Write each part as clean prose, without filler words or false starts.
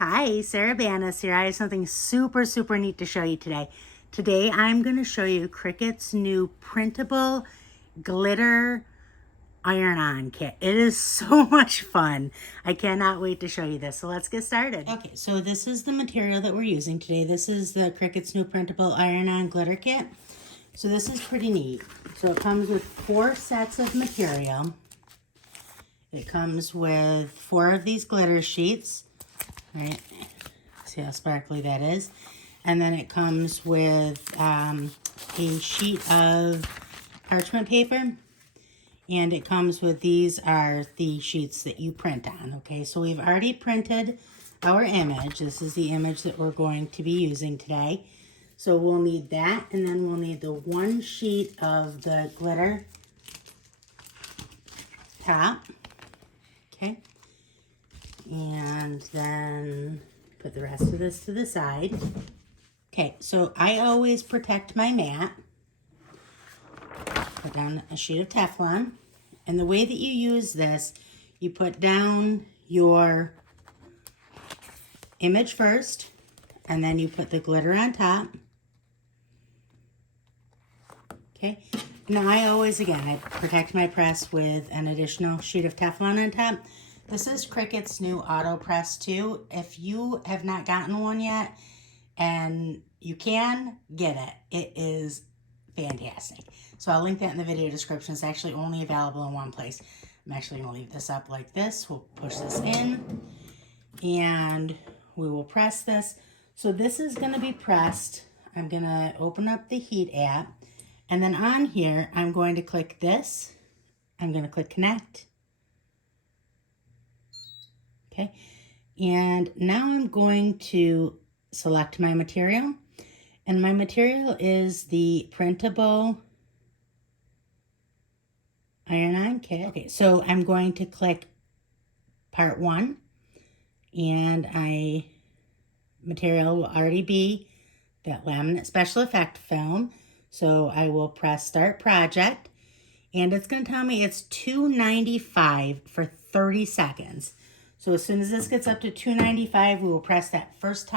Hi, Sarah Banas here. I have something super neat to show you today. Today I'm going to show you Cricut's new printable glitter iron-on kit. It is so much fun. I cannot wait to show you this. So let's get started. Okay, so this is the material that we're using today. This is the Cricut's new printable iron-on glitter kit. So this is pretty neat. So it comes with 4 sets of material. It comes with 4 of these glitter sheets. Right, see how sparkly that is. And then it comes with a sheet of parchment paper, and it comes with, these are the sheets that you print on. Okay, so we've already printed our image. This is the image that we're going to be using today. So we'll need that, and then we'll need the 1 sheet of the glitter top. Okay, and then put the rest of this to the side. Okay, so I always protect my mat. Put down a sheet of Teflon. And the way that you use this, you put down your image first, and then you put the glitter on top. Okay, now I always, again, I protect my press with an additional sheet of Teflon on top. This is Cricut's new Auto Press 2. If you have not gotten one yet, and you can get it, it is fantastic. So I'll link that in the video description. It's actually only available in one place. I'm actually going to leave this up like this. We'll push this in, and we will press this. So this is going to be pressed. I'm going to open up the Heat app, and then on here, I'm going to click this. I'm going to click Connect. Okay, and now I'm going to select my material, and my material is the printable iron-on kit. Okay, so I'm going to click part 1, and material will already be that laminate special effect film. So I will press Start Project, and it's going to tell me it's $2.95 for 30 seconds. So as soon as this gets up to $2.95, we will press that first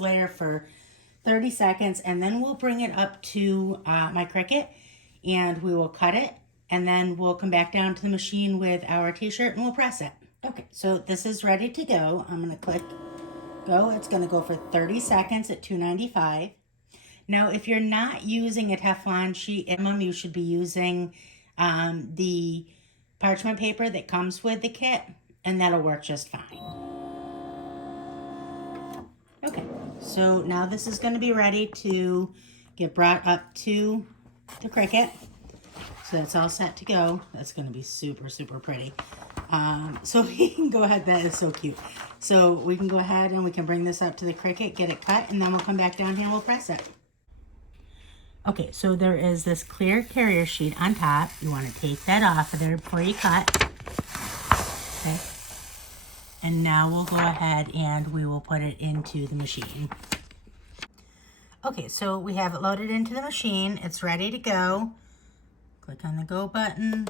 layer for 30 seconds, and then we'll bring it up to my Cricut, and we will cut it, and then we'll come back down to the machine with our t-shirt and we'll press it. Okay, so this is ready to go. I'm going to click go. It's going to go for 30 seconds at $2.95. Now, if you're not using a Teflon sheet, you should be using the parchment paper that comes with the kit, and that'll work just fine. Okay, so now this is going to be ready to get brought up to the Cricut. So that's all set to go. That's going to be super pretty. So we can go ahead. That is so cute. So we can go ahead and we can bring this up to the Cricut, get it cut, and then we'll come back down here and we'll press it. Okay, so there is this clear carrier sheet on top. You want to take that off of there before you cut. Okay. And now we'll go ahead and we will put it into the machine. Okay, so we have it loaded into the machine. It's ready to go. Click on the go button.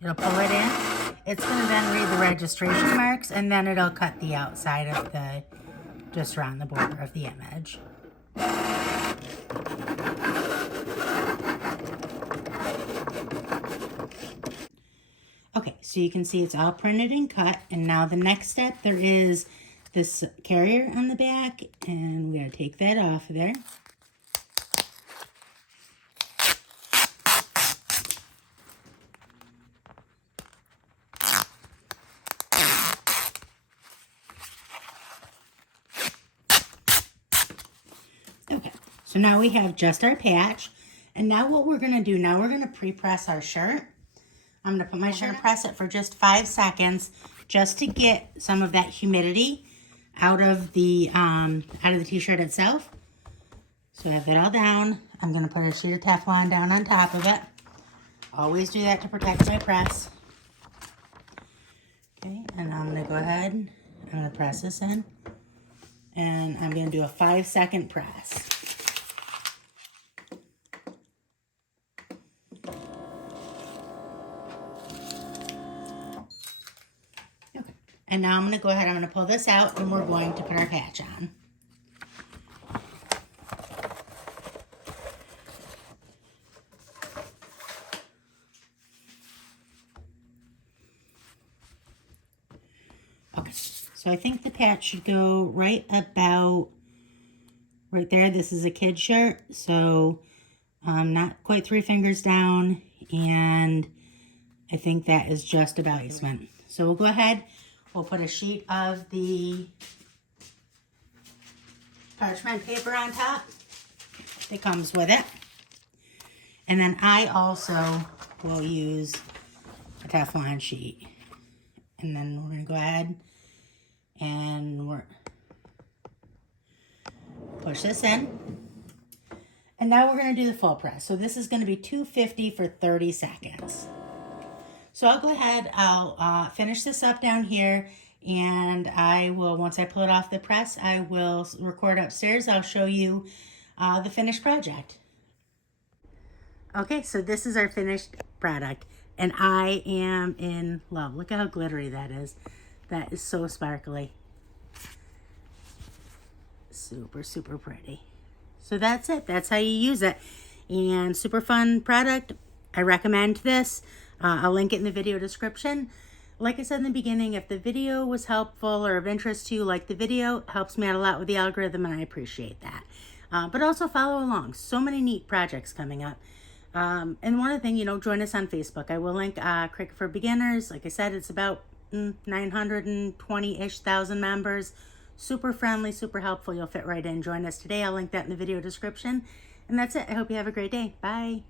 It'll pull it in. It's going to then read the registration marks, and then it'll cut the outside of the, just around the border of the image. Okay, so you can see it's all printed and cut, and now the next step, there is this carrier on the back, and we gotta take that off of there. Okay, so now we have just our patch, and now what we're gonna do, now we're gonna pre-press our shirt. I'm gonna put my shirt and press it for just 5 seconds, just to get some of that humidity out of the t-shirt itself. So I have that all down. I'm gonna put a sheet of Teflon down on top of it. Always do that to protect my press. Okay, and I'm gonna go ahead, I'm gonna press this in, and I'm gonna do a 5-second press. And now I'm going to go ahead, I'm going to pull this out, and we're going to put our patch on. Okay, so I think the patch should go right about right there. This is a kid shirt, so not quite 3 fingers down, and I think that is just about placement. So we'll go ahead, we'll put a sheet of the parchment paper on top that comes with it. And then I also will use a Teflon sheet. And then we're going to go ahead and push this in. And now we're going to do the full press. So this is going to be 250 for 30 seconds. So I'll go ahead, I'll finish this up down here, and I will, once I pull it off the press, I will record upstairs. I'll show you the finished project. Okay, so this is our finished product, and I am in love. Look at how glittery that is. That is so sparkly. Super, super pretty. So that's it. That's how you use it. And super fun product. I recommend this. I'll link it in the video description. Like I said in the beginning, if the video was helpful or of interest to you, like the video, it helps me out a lot with the algorithm, and I appreciate that. But also follow along. So many neat projects coming up. And one other thing, join us on Facebook. I will link Cricut for Beginners. Like I said, it's about 920-ish thousand members. Super friendly, super helpful. You'll fit right in. Join us today. I'll link that in the video description. And that's it. I hope you have a great day. Bye.